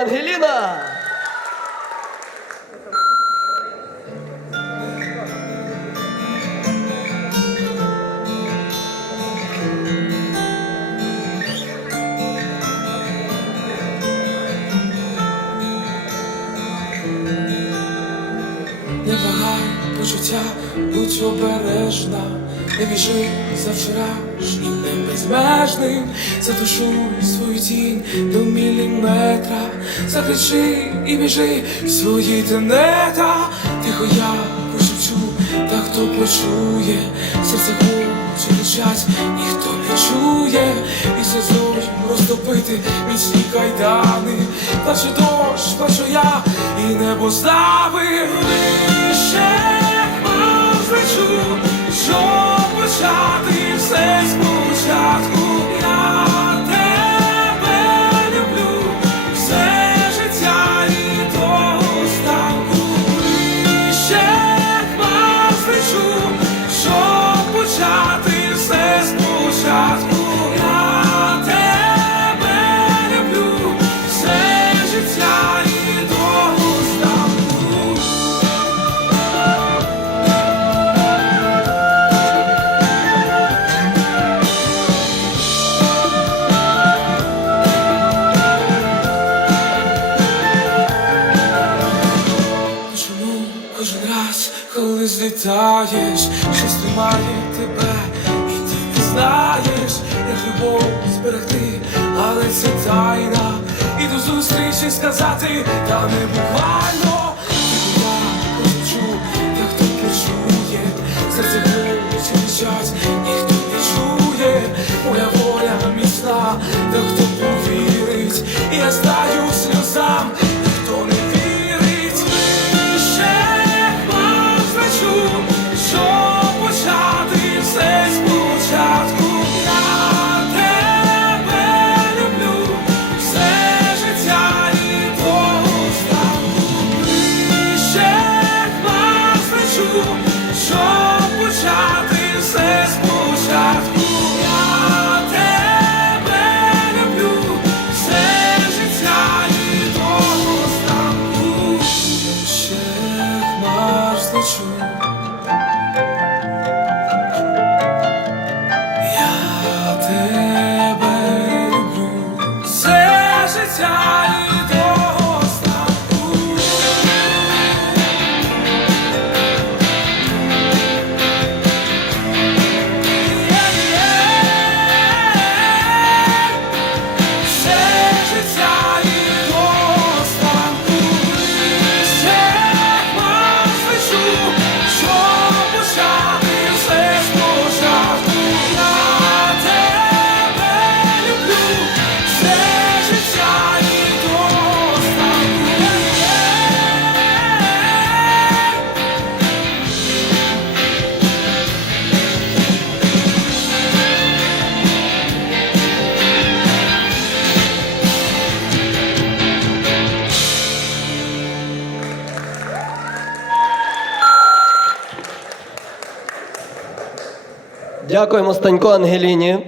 Ангеліна! Не почуття, будь обережна, не біжи за вчорашнім днем безмежним, задушуй свою тінь до міліметра, закричи і біжи в свої тенета, тихо я пошепчу, та хто почує, серце хоче кричать, ніхто не чує, і сльозою розтопити міцні кайдани, плаче дощ, плачу я, і небо стави злітаєш, щось тримає тебе, і ти не знаєш, як любов зберегти, але це тайна. І до зустрічі сказати, та не буквально. Тільки я хочу, та хто почує, серце хоче кричать, ніхто не чує, моя воля міцна, та хто повірить, і я знаю Дякуємо Станько Ангеліні.